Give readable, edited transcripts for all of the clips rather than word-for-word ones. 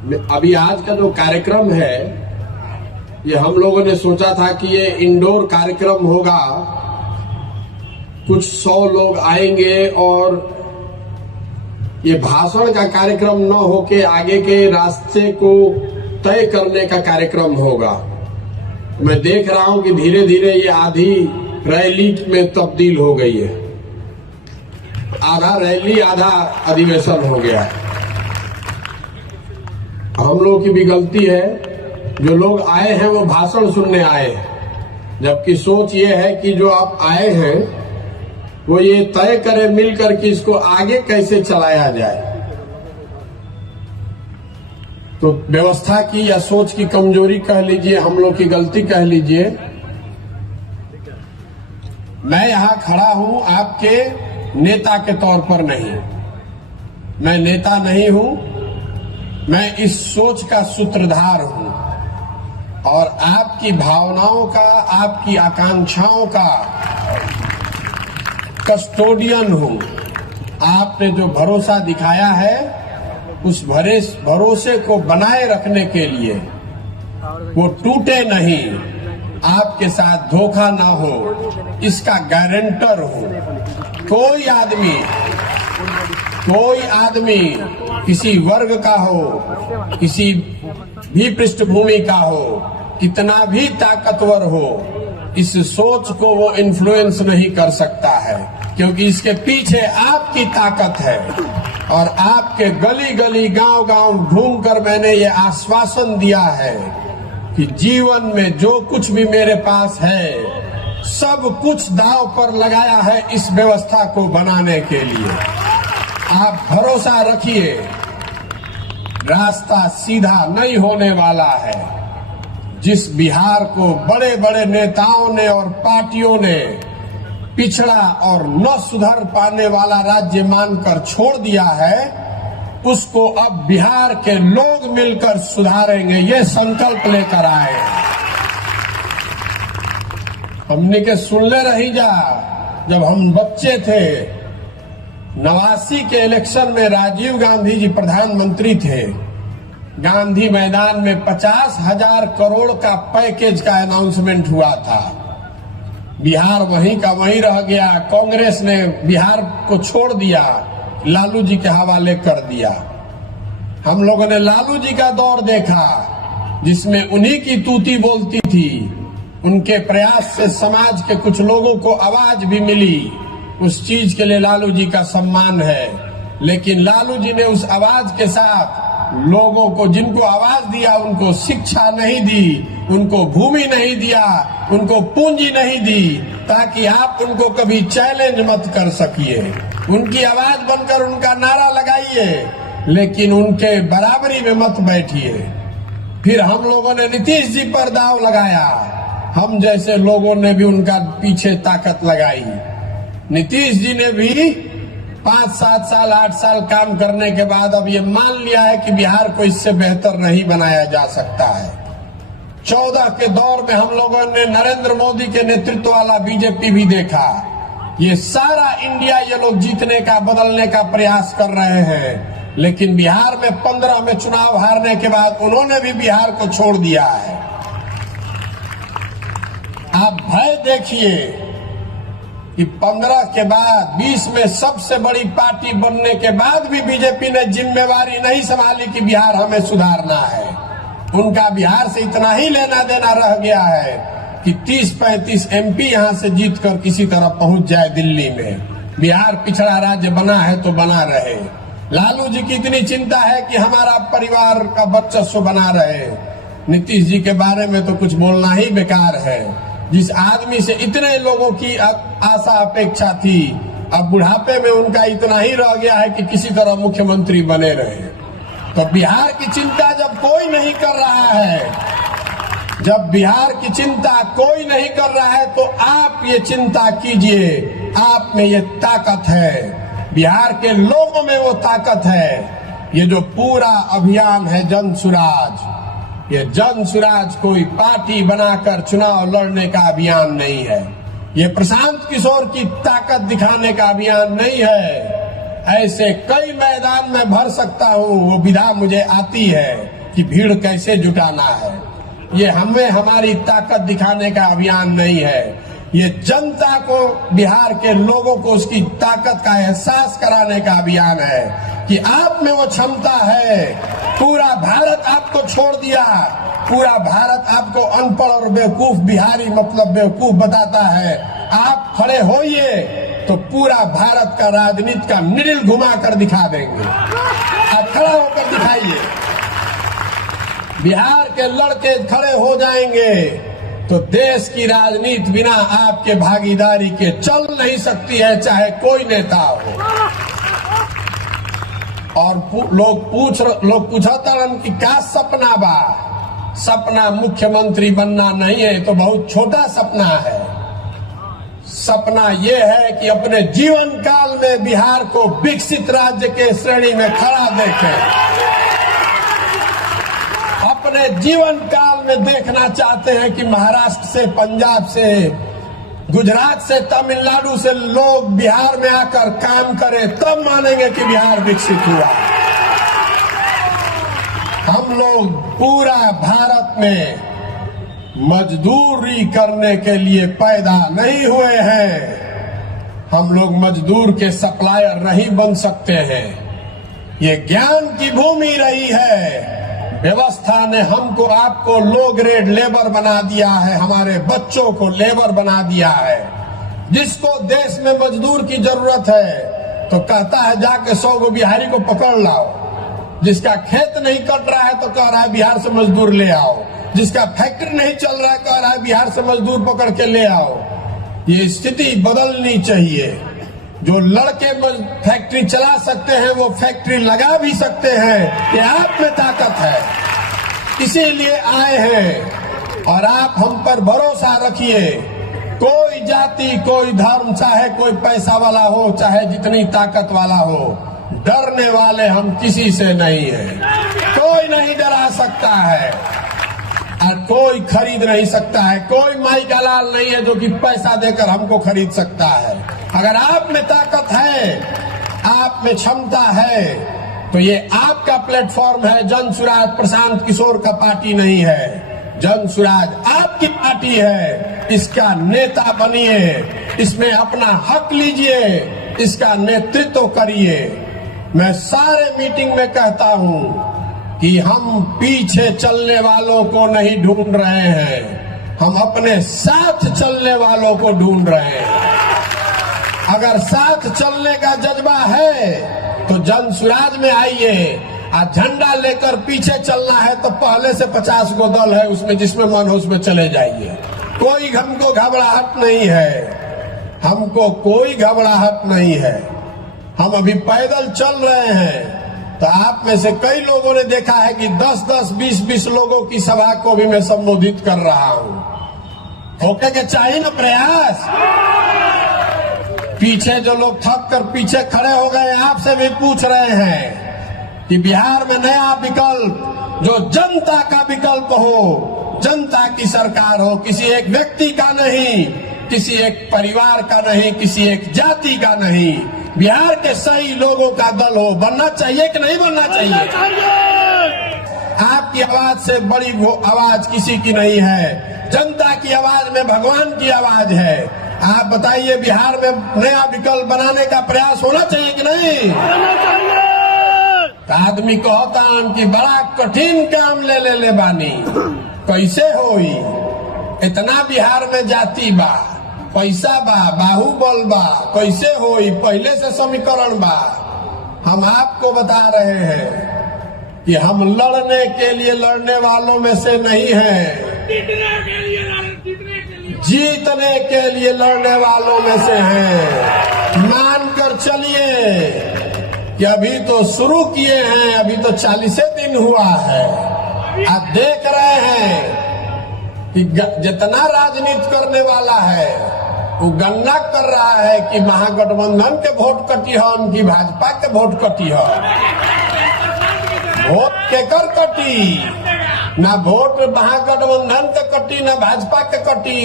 अभी आज का जो कार्यक्रम है, ये हम लोगों ने सोचा था कि ये इंडोर कार्यक्रम होगा, कुछ 100 लोग आएंगे और ये भाषण का कार्यक्रम न होके आगे के रास्ते को तय करने का कार्यक्रम होगा। मैं देख रहा हूं कि धीरे धीरे ये आधी रैली में तब्दील हो गई है। आधा रैली आधा अधिवेशन हो गया है। हम लोगों की भी गलती है, जो लोग आए हैं वो भाषण सुनने आए हैं, जबकि सोच ये है कि जो आप आए हैं वो ये तय करें मिलकर कि इसको आगे कैसे चलाया जाए। तो व्यवस्था की या सोच की कमजोरी कह लीजिए, हम लोग की गलती कह लीजिए। मैं यहां खड़ा हूं आपके नेता के तौर पर नहीं, मैं नेता नहीं हूं, मैं इस सोच का सूत्रधार हूं और आपकी भावनाओं का, आपकी आकांक्षाओं का कस्टोडियन हूं। आपने जो भरोसा दिखाया है उस भरोसे को बनाए रखने के लिए, वो टूटे नहीं, आपके साथ धोखा ना हो, इसका गारंटर हूं। कोई आदमी किसी वर्ग का हो, किसी भी पृष्ठभूमि का हो, कितना भी ताकतवर हो, इस सोच को वो इन्फ्लुएंस नहीं कर सकता है, क्योंकि इसके पीछे आपकी ताकत है। और आपके गली गली गांव गांव घूमकर मैंने ये आश्वासन दिया है कि जीवन में जो कुछ भी मेरे पास है सब कुछ दांव पर लगाया है इस व्यवस्था को बनाने के लिए। आप भरोसा रखिए, रास्ता सीधा नहीं होने वाला है। जिस बिहार को बड़े बड़े नेताओं ने और पार्टियों ने पिछड़ा और न सुधर पाने वाला राज्य मानकर छोड़ दिया है, उसको अब बिहार के लोग मिलकर सुधारेंगे, ये संकल्प लेकर आए। हमने के सुनले रही जा, जब हम बच्चे थे 89 के इलेक्शन में राजीव गांधी जी प्रधानमंत्री थे। गांधी मैदान में 50,000 करोड़ का पैकेज का अनाउंसमेंट हुआ था। बिहार वहीं का वहीं रह गया। कांग्रेस ने बिहार को छोड़ दिया, लालू जी के हवाले कर दिया। हम लोगों ने लालू जी का दौर देखा, जिसमें उन्हीं की तूती बोलती थी। उनके प्रयास से समाज के कुछ लोगों को आवाज भी मिली, उस चीज के लिए लालू जी का सम्मान है। लेकिन लालू जी ने उस आवाज के साथ लोगों को, जिनको आवाज दिया, उनको शिक्षा नहीं दी, उनको भूमि नहीं दिया, उनको पूंजी नहीं दी, ताकि आप उनको कभी चैलेंज मत कर सकिए। उनकी आवाज बनकर उनका नारा लगाइए, लेकिन उनके बराबरी में मत बैठिए। फिर हम लोगों ने नीतीश जी पर दाव लगाया, हम जैसे लोगों ने भी उनका पीछे ताकत लगाई। नीतीश जी ने भी 5, 7 साल, 8 साल काम करने के बाद अब ये मान लिया है कि बिहार को इससे बेहतर नहीं बनाया जा सकता है। 14 के दौर में हम लोगों ने नरेंद्र मोदी के नेतृत्व वाला बीजेपी भी देखा। ये सारा इंडिया ये लोग जीतने का, बदलने का प्रयास कर रहे हैं, लेकिन बिहार में 15 में चुनाव हारने के बाद उन्होंने भी बिहार को छोड़ दिया है। आप भय देखिए कि 15 के बाद 20 में सबसे बड़ी पार्टी बनने के बाद भी बीजेपी ने जिम्मेवारी नहीं संभाली कि बिहार हमें सुधारना है। उनका बिहार से इतना ही लेना देना रह गया है कि 30-35 एमपी यहां से जीतकर किसी तरह पहुंच जाए दिल्ली में। बिहार पिछड़ा राज्य बना है तो बना रहे। लालू जी की इतनी चिंता है कि हमारा परिवार का वर्चस्व बना रहे। नीतीश जी के बारे में तो कुछ बोलना ही बेकार है। जिस आदमी से इतने लोगों की आशा अपेक्षा थी, अब बुढ़ापे में उनका इतना ही रह गया है कि किसी तरह मुख्यमंत्री बने रहे। तो बिहार की चिंता जब कोई नहीं कर रहा है, जब बिहार की चिंता कोई नहीं कर रहा है, तो आप ये चिंता कीजिए। आप में ये ताकत है, बिहार के लोगों में वो ताकत है। ये जो पूरा अभियान है जन सुराज, ये जन सुराज कोई पार्टी बनाकर चुनाव लड़ने का अभियान नहीं है। ये प्रशांत किशोर की ताकत दिखाने का अभियान नहीं है। ऐसे कई मैदान में भर सकता हूँ, वो विधा मुझे आती है कि भीड़ कैसे जुटाना है। ये हमें हमारी ताकत दिखाने का अभियान नहीं है, ये जनता को, बिहार के लोगों को उसकी ताकत का एहसास कराने का अभियान है कि आप में वो क्षमता है। पूरा भारत आपको छोड़ दिया, पूरा भारत आपको अनपढ़ और बेवकूफ बिहारी मतलब बेवकूफ बताता है। आप खड़े होइए तो पूरा भारत का राजनीति का निडिल घुमा कर दिखा देंगे। आप खड़ा होकर दिखाइए, बिहार के लड़के खड़े हो जाएंगे तो देश की राजनीति बिना आपके भागीदारी के चल नहीं सकती है, चाहे कोई नेता हो। और लोग पूछता कि क्या सपना बा? सपना मुख्यमंत्री बनना नहीं है, तो बहुत छोटा सपना है। सपना यह है कि अपने जीवन काल में बिहार को विकसित राज्य के श्रेणी में खड़ा देखें। अपने जीवन काल में देखना चाहते हैं कि महाराष्ट्र से, पंजाब से, गुजरात से, तमिलनाडु से लोग बिहार में आकर काम करें, तब मानेंगे कि बिहार विकसित हुआ। हम लोग पूरा भारत में मजदूरी करने के लिए पैदा नहीं हुए हैं। हम लोग मजदूर के सप्लायर नहीं बन सकते हैं। ये ज्ञान की भूमि रही है। व्यवस्था ने हमको, आपको लो ग्रेड लेबर बना दिया है, हमारे बच्चों को लेबर बना दिया है। जिसको देश में मजदूर की जरूरत है तो कहता है जाके 100 गो बिहारी को पकड़ लाओ। जिसका खेत नहीं कट रहा है तो कह रहा है बिहार से मजदूर ले आओ। जिसका फैक्ट्री नहीं चल रहा है कह रहा है बिहार से मजदूर पकड़ के ले आओ। ये स्थिति बदलनी चाहिए। जो लड़के फैक्ट्री चला सकते हैं वो फैक्ट्री लगा भी सकते हैं। ये आप में ताकत है, इसीलिए आए हैं। और आप हम पर भरोसा रखिए। कोई जाति, कोई धर्म, चाहे कोई पैसा वाला हो, चाहे जितनी ताकत वाला हो, डरने वाले हम किसी से नहीं हैं। कोई नहीं डरा सकता है और कोई खरीद नहीं सकता है। कोई माई का लाल नहीं है जो कि पैसा देकर हमको खरीद सकता है। अगर आप में ताकत है, आप में क्षमता है, तो ये आपका प्लेटफॉर्म है। जन सुराज प्रशांत किशोर का पार्टी नहीं है, जन सुराज आपकी पार्टी है। इसका नेता बनिए, इसमें अपना हक लीजिए, इसका नेतृत्व करिए। मैं सारे मीटिंग में कहता हूं कि हम पीछे चलने वालों को नहीं ढूंढ रहे हैं, हम अपने साथ चलने वालों को ढूंढ रहे हैं। अगर साथ चलने का जज्बा है तो जन सुराज में आइए। आज झंडा लेकर पीछे चलना है तो पहले से 50 गो दल है, उसमें जिसमें मन हो उसमें चले जाइए। कोई हमको घबराहट नहीं है, हमको कोई घबराहट नहीं है। हम अभी पैदल चल रहे हैं तो आप में से कई लोगों ने देखा है कि 10-10, 20-20 लोगों की सभा को भी मैं संबोधित कर रहा हूं। होके के चाहिए ना प्रयास। पीछे जो लोग थक कर पीछे खड़े हो गए, आपसे भी पूछ रहे हैं कि बिहार में नया विकल्प, जो जनता का विकल्प हो, जनता की सरकार हो, किसी एक व्यक्ति का नहीं, किसी एक परिवार का नहीं, किसी एक जाति का नहीं, बिहार के सही लोगों का दल हो। बनना चाहिए कि नहीं बनना चाहिए? आपकी आवाज से बड़ी वो आवाज किसी की नहीं है। जनता की आवाज में भगवान की आवाज है। आप बताइए, बिहार में नया विकल्प बनाने का प्रयास होना चाहिए कि नहीं? तो आदमी कहता कि बड़ा कठिन काम ले बानी, कैसे होई? इतना बिहार में जाति बा, पैसा बा, बाहुबल बा, कैसे होई? पहले से समीकरण बा। हम आपको बता रहे हैं कि हम लड़ने के लिए लड़ने वालों में से नहीं हैं, जीतने के लिए लड़ने वालों में से हैं। मानकर चलिए कि अभी तो शुरू किए हैं, अभी तो 40 दिन हुआ है। आप देख रहे हैं कि जितना राजनीति करने वाला है वो गणना कर रहा है कि महागठबंधन के वोट कटी है, उनकी भाजपा के वोट कटी है। वोट केकर कटी? ना वोट महागठबंधन के कटी, ना भाजपा के कटी।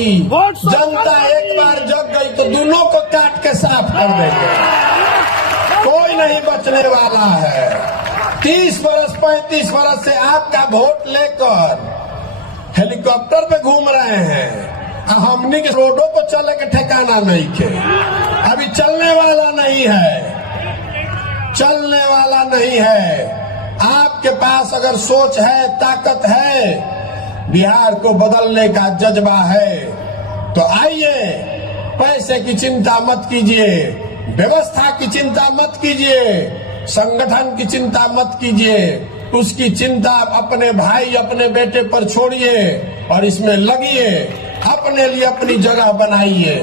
जनता एक बार जग गई तो दोनों को काट के साफ कर देंगे। कोई नहीं बचने वाला है। 30 बरस 35 बरस से आपका वोट लेकर हेलीकॉप्टर पे घूम रहे हैं, हमनी के रोडों पर चले के ठिकाना नहीं के। अभी चलने वाला नहीं है, चलने वाला नहीं है। आपके पास अगर सोच है, ताकत है, बिहार को बदलने का जज्बा है, तो आइए, पैसे की चिंता मत कीजिए, व्यवस्था की चिंता मत कीजिए, संगठन की चिंता मत कीजिए, उसकी चिंता अपने भाई अपने बेटे पर छोड़िए और इसमें लगिए, अपने लिए अपनी जगह बनाइए।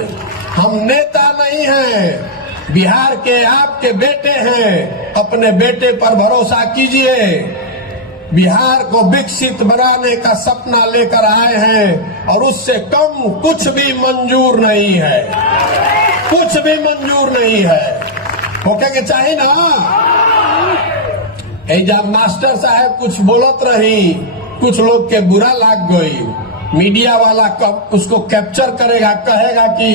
हम नेता नहीं हैं, बिहार के आपके बेटे हैं, अपने बेटे पर भरोसा कीजिए। बिहार को विकसित बनाने का सपना लेकर आए हैं और उससे कम कुछ भी मंजूर नहीं है, कुछ भी मंजूर नहीं है। होके के चाहिए ना। जब मास्टर साहब कुछ बोलत रही, कुछ लोग के बुरा लाग गई, मीडिया वाला उसको कैप्चर करेगा, कहेगा कि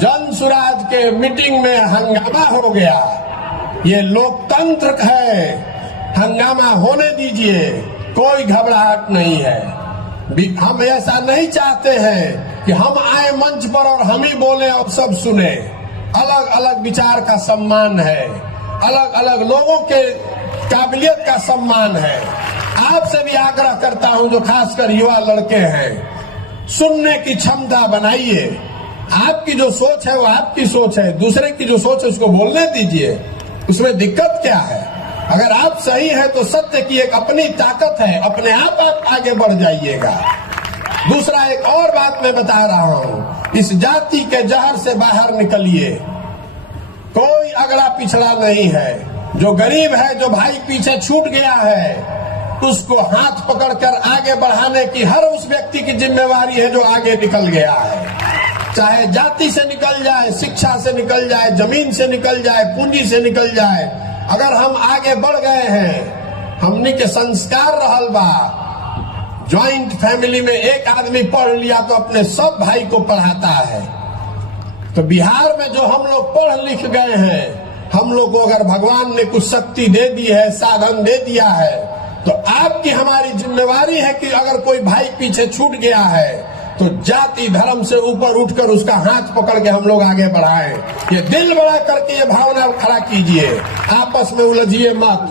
जन सुराज के मीटिंग में हंगामा हो गया। ये लोकतंत्र है, हंगामा होने दीजिए, कोई घबराहट नहीं है। हम ऐसा नहीं चाहते हैं कि हम आए मंच पर और हम ही बोले और सब सुने। अलग अलग विचार का सम्मान है, अलग अलग लोगों के काबिलियत का सम्मान है। आपसे भी आग्रह करता हूं, जो खासकर युवा लड़के हैं, सुनने की क्षमता बनाइए। आपकी जो सोच है वो आपकी सोच है, दूसरे की जो सोच है उसको बोलने दीजिए, उसमें दिक्कत क्या है। अगर आप सही है तो सत्य की एक अपनी ताकत है, अपने आप आगे बढ़ जाइएगा। दूसरा एक और बात मैं बता रहा हूं, इस जाति के जहर से बाहर निकलिए। कोई अगला पिछड़ा नहीं है, जो गरीब है, जो भाई पीछे छूट गया है, उसको हाथ पकड़कर आगे बढ़ाने की हर उस व्यक्ति की जिम्मेवारी है जो आगे निकल गया है। चाहे जाति से निकल जाए, शिक्षा से निकल जाए, जमीन से निकल जाए, पूंजी से निकल जाए, अगर हम आगे बढ़ गए हैं, हमनी के संस्कार रहल बा। ज्वाइंट फैमिली में एक आदमी पढ़ लिया तो अपने सब भाई को पढ़ाता है। तो बिहार में जो हम लोग पढ़ लिख गए हैं, हम लोग को अगर भगवान ने कुछ शक्ति दे दी है, साधन दे दिया है, तो आपकी हमारी जिम्मेवारी है कि अगर कोई भाई पीछे छूट गया है तो जाति धर्म से ऊपर उठकर उसका हाथ पकड़ के हम लोग आगे बढ़ाएं। ये दिल बड़ा करके ये भावना खड़ा कीजिए। आपस में उलझिए मत,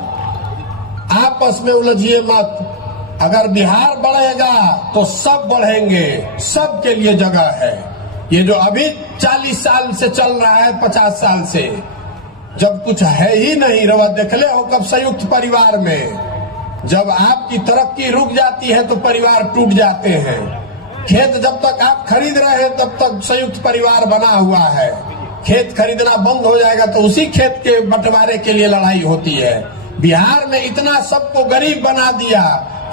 आपस में उलझिए मत। अगर बिहार बढ़ेगा तो सब बढ़ेंगे, सबके लिए जगह है। ये जो अभी 40 साल से चल रहा है, 50 साल से, जब कुछ है ही नहीं, रवा देखले हो कब संयुक्त परिवार में जब आपकी तरक्की रुक जाती है तो परिवार टूट जाते हैं। खेत जब तक आप खरीद रहे हैं तब तक संयुक्त परिवार बना हुआ है, खेत खरीदना बंद हो जाएगा तो उसी खेत के बंटवारे के लिए लड़ाई होती है। बिहार में इतना सबको गरीब बना दिया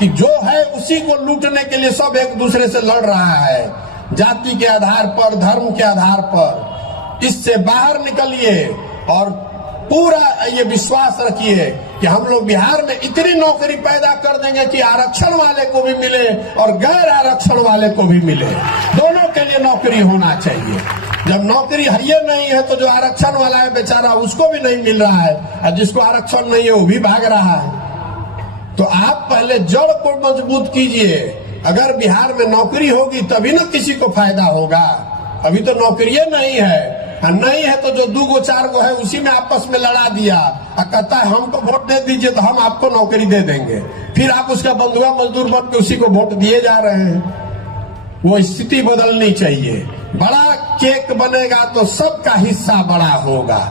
कि जो है उसी को लूटने के लिए सब एक दूसरे से लड़ रहा है, जाति के आधार पर, धर्म के आधार पर। इससे बाहर निकलिए और पूरा ये विश्वास रखिए कि हम लोग बिहार में इतनी नौकरी पैदा कर देंगे कि आरक्षण वाले को भी मिले और गैर आरक्षण वाले को भी मिले, दोनों के लिए नौकरी होना चाहिए। जब नौकरी है नहीं है तो जो आरक्षण वाला है बेचारा, उसको भी नहीं मिल रहा है, और जिसको आरक्षण नहीं है वो भी भाग रहा है। तो आप पहले जड़ को मजबूत कीजिए। अगर बिहार में नौकरी होगी तभी ना किसी को फायदा होगा। अभी तो नौकरी नहीं है, नहीं है तो जो 2 गो 4 गो है उसी में आपस में लड़ा दिया और कहता है हमको वोट दे दीजिए तो हम आपको नौकरी दे देंगे, फिर आप उसका बंधुआ मजदूर बन के उसी को वोट दिए जा रहे हैं। वो स्थिति बदलनी चाहिए। बड़ा केक बनेगा तो सबका हिस्सा बड़ा होगा।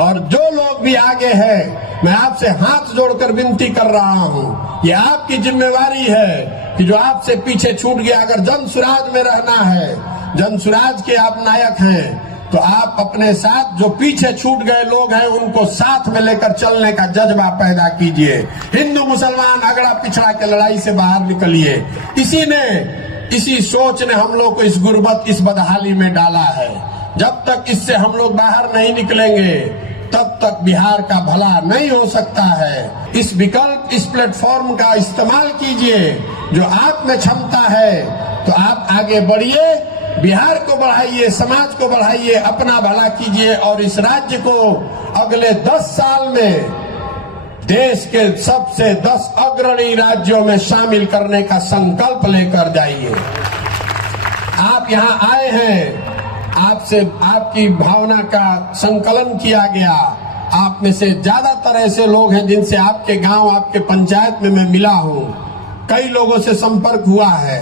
और जो लोग भी आगे हैं, मैं आपसे हाथ जोड़कर विनती कर रहा हूं, ये आपकी जिम्मेवारी है कि जो आपसे पीछे छूट गया, अगर जन सुराज में रहना है, जन सुराज के आप नायक हैं, तो आप अपने साथ जो पीछे छूट गए लोग हैं उनको साथ में लेकर चलने का जज्बा पैदा कीजिए। हिंदू मुसलमान अगड़ा पिछड़ा के लड़ाई से बाहर निकलिए। इसी सोच ने हम लोग को इस गुर्बत, इस बदहाली में डाला है। जब तक इससे हम लोग बाहर नहीं निकलेंगे तब तक बिहार का भला नहीं हो सकता है। इस विकल्प, इस प्लेटफॉर्म का इस्तेमाल कीजिए। जो आप में क्षमता है तो आप आगे बढ़िए, बिहार को बढ़ाइए, समाज को बढ़ाइए, अपना भला कीजिए और इस राज्य को अगले 10 साल में देश के सबसे 10 अग्रणी राज्यों में शामिल करने का संकल्प लेकर जाइए। आप यहाँ आए हैं, आपसे आपकी भावना का संकलन किया गया। आप में से ज्यादातर ऐसे लोग हैं जिनसे आपके गांव, आपके पंचायत में मैं मिला हूं। कई लोगों से संपर्क हुआ है।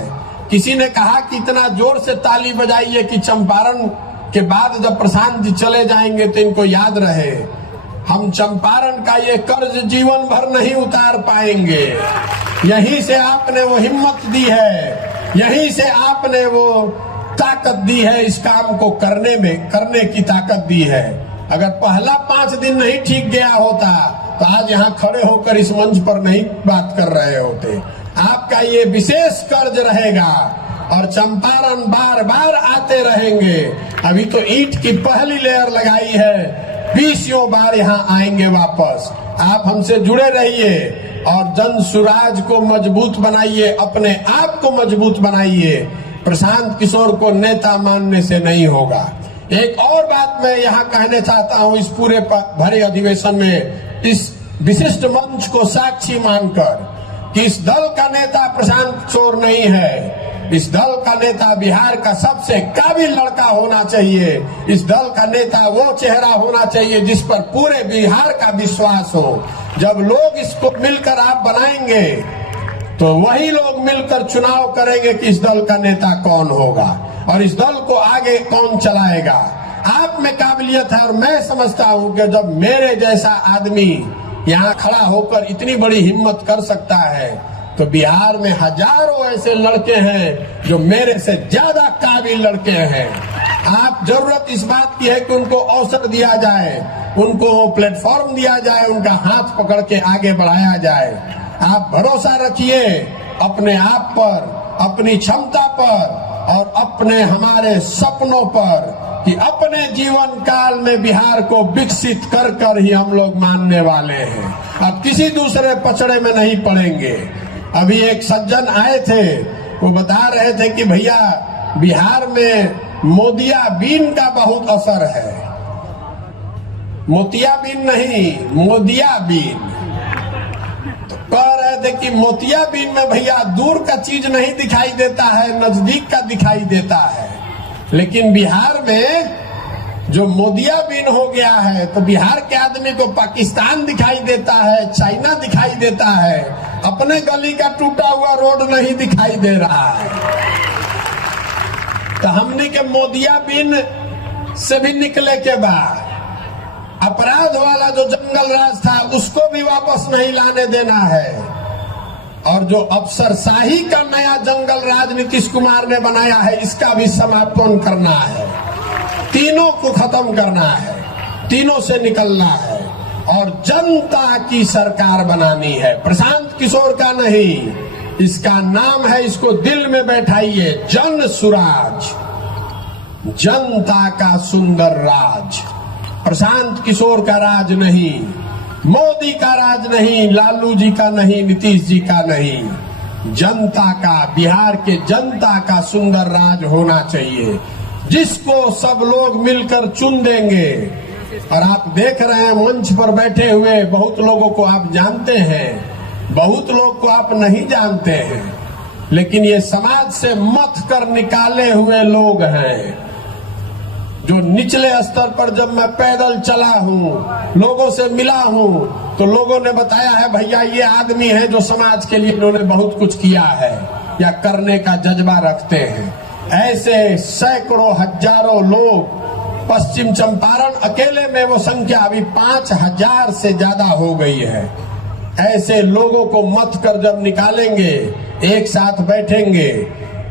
किसी ने कहा कि इतना जोर से ताली बजाइए कि चंपारण के बाद जब प्रशांत जी चले जाएंगे तो इनको याद रहे। हम चंपारण का ये कर्ज जीवन भर नहीं उतार पाएंगे। यहीं से आपने वो हिम्मत दी है, यहीं से आपने वो ताकत दी है, इस काम को करने की ताकत दी है। अगर पहला 5 दिन नहीं ठीक गया होता तो आज यहाँ खड़े होकर इस मंच पर नहीं बात कर रहे होते। आपका ये विशेष कर्ज रहेगा और चंपारण बार बार आते रहेंगे। अभी तो ईंट की पहली लेयर लगाई है, 20 बार यहाँ आएंगे वापस। आप हमसे जुड़े रहिए और जन सुराज को मजबूत बनाइए, अपने आप को मजबूत बनाइए। प्रशांत किशोर को नेता मानने से नहीं होगा। एक और बात मैं यहाँ कहना चाहता हूँ, इस पूरे भरे अधिवेशन में इस विशिष्ट मंच को साक्षी मानकर कि इस दल का नेता प्रशांत किशोर नहीं है। इस दल का नेता बिहार का सबसे काबिल लड़का होना चाहिए। इस दल का नेता वो चेहरा होना चाहिए जिस पर पूरे बिहार का विश्वास हो। जब लोग इसको मिलकर आप बनाएंगे तो वही लोग मिलकर चुनाव करेंगे कि इस दल का नेता कौन होगा और इस दल को आगे कौन चलाएगा। आप में काबिलियत है और मैं समझता हूं कि जब मेरे जैसा आदमी यहाँ खड़ा होकर इतनी बड़ी हिम्मत कर सकता है तो बिहार में हजारों ऐसे लड़के हैं जो मेरे से ज्यादा काबिल लड़के हैं। आप जरूरत इस बात की है कि उनको अवसर दिया जाए, उनको प्लेटफॉर्म दिया जाए, उनका हाथ पकड़ के आगे बढ़ाया जाए। आप भरोसा रखिए अपने आप पर, अपनी क्षमता पर और अपने हमारे सपनों पर कि अपने जीवन काल में बिहार को विकसित कर कर ही हम लोग मानने वाले हैं। अब किसी दूसरे पचड़े में नहीं पड़ेंगे। अभी एक सज्जन आए थे, वो बता रहे थे कि भैया बिहार में मोदियाबीन का बहुत असर है। मोतियाबीन नहीं, मोदियाबीन। कह रहे थे कि मोतियाबीन में भैया दूर का चीज नहीं दिखाई देता है, नजदीक का दिखाई देता है। लेकिन बिहार में जो मोदियाबीन हो गया है तो बिहार के आदमी को पाकिस्तान दिखाई देता है, चाइना दिखाई देता है, अपने गली का टूटा हुआ रोड नहीं दिखाई दे रहा है। तो हमने के मोदियाबीन से भी निकले के बाद अपराध वाला जो जंगल राज था उसको भी वापस नहीं लाने देना है और जो अफसरशाही का नया जंगल राज नीतीश कुमार ने बनाया है इसका भी समापन करना है। तीनों को खत्म करना है, तीनों से निकलना है और जनता की सरकार बनानी है। प्रशांत किशोर का नहीं, इसका नाम है, इसको दिल में बैठाइए, जन सुराज, जनता का सुंदर राज। प्रशांत किशोर का राज नहीं, मोदी का राज नहीं, लालू जी का नहीं, नीतीश जी का नहीं, जनता का, बिहार के जनता का सुंदर राज होना चाहिए जिसको सब लोग मिलकर चुन देंगे। और आप देख रहे हैं मंच पर बैठे हुए बहुत लोगों को आप जानते हैं, बहुत लोग को आप नहीं जानते हैं, लेकिन ये समाज से मथ कर निकाले हुए लोग हैं जो निचले स्तर पर जब मैं पैदल चला हूँ, लोगों से मिला हूँ तो लोगों ने बताया है भैया ये आदमी है जो समाज के लिए इन्होंने बहुत कुछ किया है या करने का जज्बा रखते हैं। ऐसे सैकड़ों हजारों लोग पश्चिम चंपारण अकेले में वो संख्या अभी 5000 से ज्यादा हो गई है। ऐसे लोगों को मत कर जब निकालेंगे, एक साथ बैठेंगे,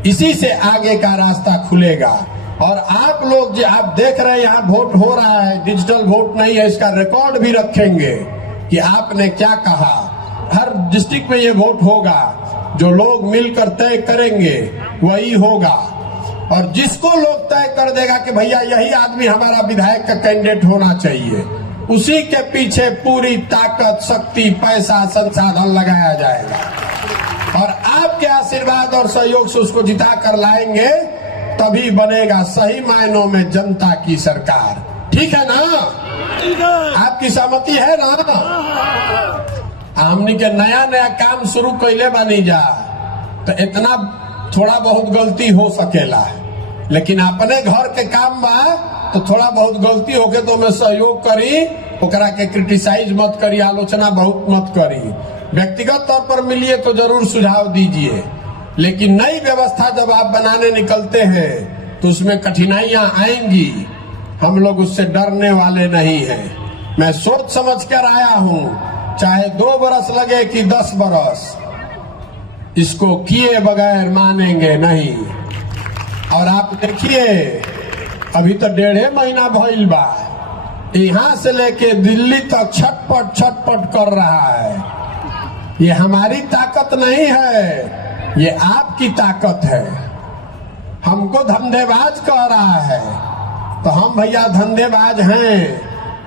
इसी से आगे का रास्ता खुलेगा। और आप लोग जो आप देख रहे हैं यहाँ वोट हो रहा है, डिजिटल वोट नहीं है, इसका रिकॉर्ड भी रखेंगे कि आपने क्या कहा। हर डिस्ट्रिक्ट में ये वोट होगा, जो लोग मिलकर तय करेंगे वही होगा और जिसको लोग तय कर देगा कि भैया यही आदमी हमारा विधायक का कैंडिडेट होना चाहिए, उसी के पीछे पूरी ताकत, शक्ति, पैसा, संसाधन लगाया जाएगा और आपके आशीर्वाद और सहयोग से उसको जिता कर लाएंगे तभी बनेगा सही मायनों में जनता की सरकार। ठीक है ना? आपकी सहमति है ना? हमनी के नया नया काम शुरू कैले बानी जा, तो इतना थोड़ा बहुत गलती हो सकेला, लेकिन अपने घर के काम बा तो थोड़ा बहुत गलती होके तो मैं सहयोग करी, ओकरा के क्रिटिसाइज मत करी, आलोचना बहुत मत करी। व्यक्तिगत तौर पर मिलिए तो जरूर सुझाव दीजिए, लेकिन नई व्यवस्था जब आप बनाने निकलते हैं तो उसमें कठिनाइयां आएंगी। हम लोग उससे डरने वाले नहीं हैं। मैं सोच समझ कर आया हूं, चाहे 2 बरस लगे कि 10 बरस, इसको किए बगैर मानेंगे नहीं। और आप देखिए, अभी तो 1.5 महीना भइल बा, यहां से लेके दिल्ली तक छटपट छटपट कर रहा है। ये हमारी ताकत नहीं है, ये आपकी ताकत है। हमको धंधेबाज कह रहा है, तो हम भैया धंधेबाज हैं।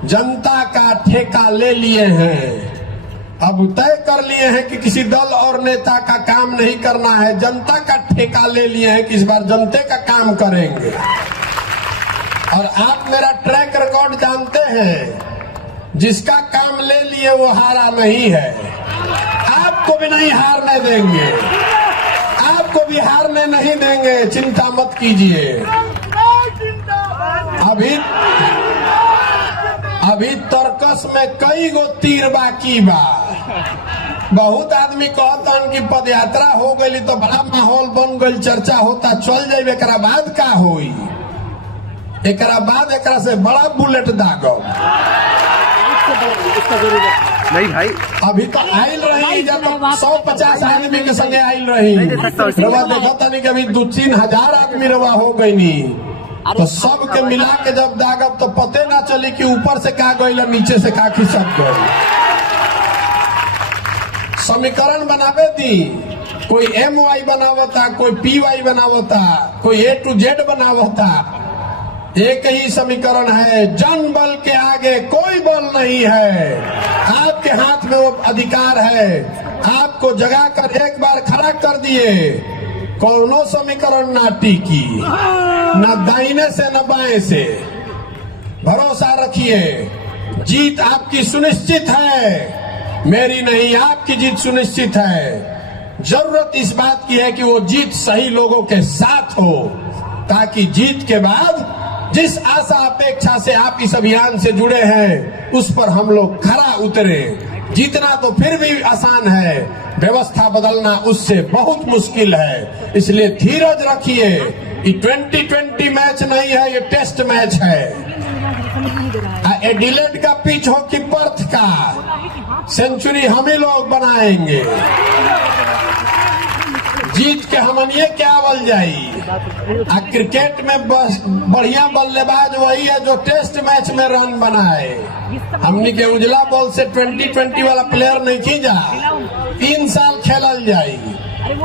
जनता का ठेका ले लिए हैं, अब तय कर लिए हैं कि किसी दल और नेता का काम नहीं करना है, जनता का ठेका ले लिए हैं कि इस बार जनता का काम करेंगे। और आप मेरा ट्रैक रिकॉर्ड जानते हैं, जिसका काम ले लिए वो हारा नहीं है। आपको भी नहीं हारने देंगे, आपको भी हारने नहीं देंगे, चिंता मत कीजिए। अभी तर्कस में कई गो तीर बाकी बा। बहुत आदमी कहतन कि पदयात्रा हो गई तो बड़ा माहौल बन गई, चर्चा होता, चल जाए, एकरा बाद का होई? एकरा बाद एकरा से बड़ा बुलेट दागब। नहीं भाई, अभी तो आयल रही, जब 150 आदमी के संगे आयल रही, रवा देखा था नहीं कि अभी 2-3 हजार आदमी रवा हो गई नी, तो सब के मिला के जब दागब तो पते ना चली कि ऊपर से का गई नीचे से का खिसक गई। समीकरण बनावे दी, कोई MY बनावता, कोई PY बनावता, कोई A to Z बनावता। एक ही समीकरण है, जन बल के आगे कोई बल नहीं है। आपके हाथ में वो अधिकार है, आपको जगा कर एक बार खड़ा कर दिए, कौनो समीकरण ना टिकी, न दाहिने से न बाएं से। भरोसा रखिए, जीत आपकी सुनिश्चित है, मेरी नहीं, आपकी जीत सुनिश्चित है। जरूरत इस बात की है कि वो जीत सही लोगों के साथ हो, ताकि जीत के बाद जिस आशा अपेक्षा से आप इस अभियान से जुड़े हैं उस पर हम लोग खरा उतरे। जीतना तो फिर भी आसान है, व्यवस्था बदलना उससे बहुत मुश्किल है। इसलिए धीरज रखिए। ये 2020 मैच नहीं है, ये टेस्ट मैच है। एडिलेड का पिच हो कि पर्थ का, सेंचुरी हम ही लोग बनाएंगे। जीत के हमनिए क्या बल जाई। क्रिकेट में बढ़िया बल्लेबाज वही है जो टेस्ट मैच में रन बनाए। हमनी के उजला बॉल से 2020 वाला प्लेयर नहीं खींचा, 3 साल खेलल जाई,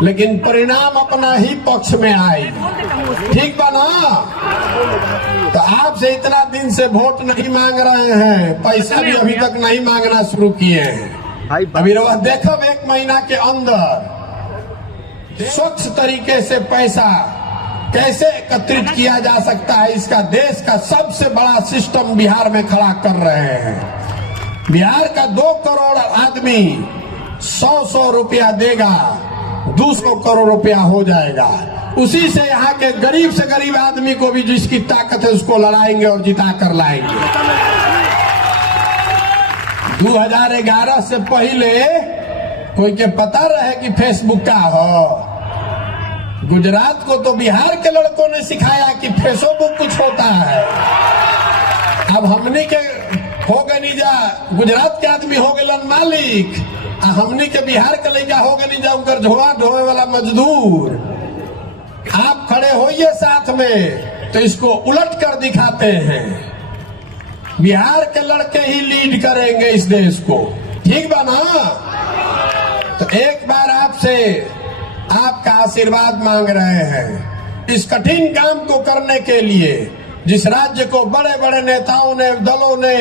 लेकिन परिणाम अपना ही पक्ष में आई। ठीक बा ना? तो आपसे इतना दिन से वोट नहीं मांग रहे हैं, पैसा भी अभी तक नहीं मांगना शुरू किए हैं। अभी रवा देखो 1 महीना के अंदर स्वच्छ तरीके से पैसा कैसे एकत्रित किया जा सकता है, इसका देश का सबसे बड़ा सिस्टम बिहार में खड़ा कर रहे हैं। बिहार का 2 करोड़ आदमी 100-100 रुपया देगा, 200 करोड़ रुपया हो जाएगा। उसी से यहाँ के गरीब से गरीब आदमी को भी जिसकी ताकत है उसको लड़ाएंगे और जिता कर लाएंगे। 2011 से पहले कोई के पता रहे कि फेसबुक का हो? गुजरात को तो बिहार के लड़कों ने सिखाया कि फेसबुक कुछ होता है। अब हमने के हो गए नीजा, गुजरात के आदमी हो गए मालिक, हमने के बिहार के लड़का हो गए नीजा उनकर झोला ढोए वाला मजदूर। आप खड़े होइए साथ में तो इसको उलट कर दिखाते हैं। बिहार के लड़के ही लीड करेंगे इस देश को। ठीक बा ना? तो एक बार आपसे आपका आशीर्वाद मांग रहे हैं इस कठिन काम को करने के लिए, जिस राज्य को बड़े बड़े नेताओं ने, दलों ने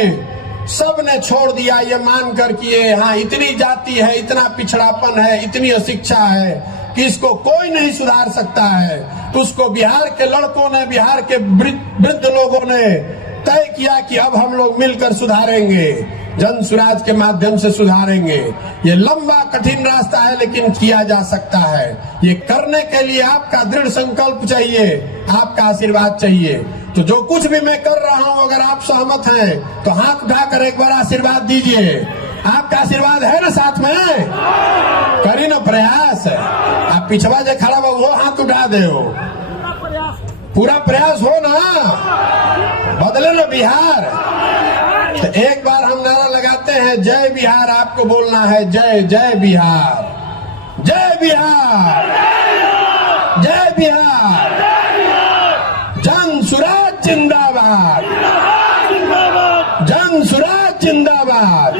सब ने छोड़ दिया ये मानकर कि ये यहाँ इतनी जाति है, इतना पिछड़ापन है, इतनी अशिक्षा है कि इसको कोई नहीं सुधार सकता है। तो उसको बिहार के लड़कों ने, बिहार के वृद्ध लोगों ने तय किया कि अब हम लोग मिलकर सुधारेंगे, जन सुराज के माध्यम से सुधारेंगे। ये लंबा कठिन रास्ता है लेकिन किया जा सकता है। ये करने के लिए आपका दृढ़ संकल्प चाहिए, आपका आशीर्वाद चाहिए। तो जो कुछ भी मैं कर रहा हूं, अगर आप सहमत हैं तो हाथ उठाकर एक बार आशीर्वाद दीजिए। आपका आशीर्वाद है ना साथ में? करी ना प्रयास। आप पिछवा जो खड़ा हो वो हाथ उठा दे हो, पूरा प्रयास हो ना, बदले ना बिहार। तो एक बार हम नारा लगाते हैं, जय बिहार। आपको बोलना है जय जय बिहार, जय बिहार, जय बिहार, जन सुराज जिंदाबाद, जन सुराज जिंदाबाद।